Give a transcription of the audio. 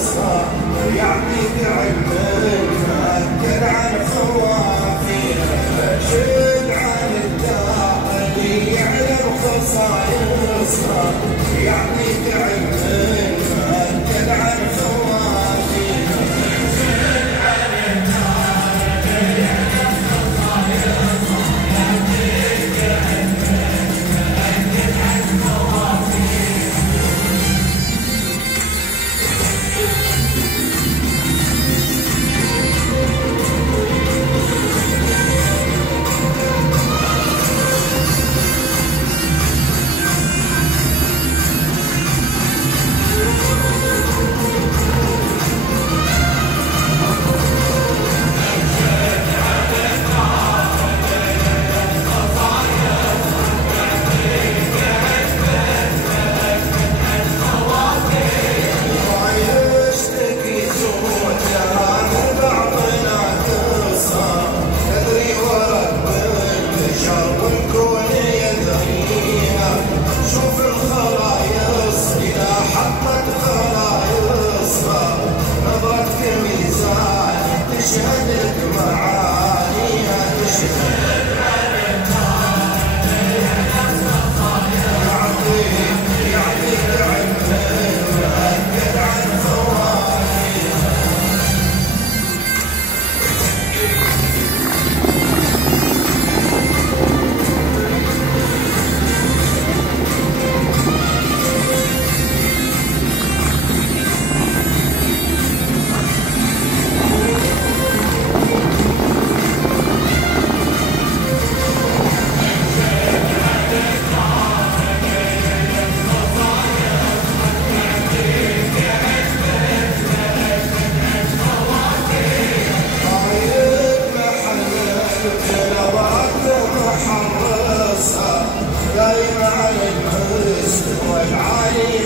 خصاصة يعطيك علم مأكد عن خوافيها شد عن الداء اللي يعلم خصائصها يعطيك علم مأكد عن خوافيها شد عن الداء اللي يعلم خصائصها يعطيك علم مأكد عن خوافيها تشهدك معانيها تشهد عن النار يعطيك علم مأكد عن خوافيها دايم على الحسن والعالي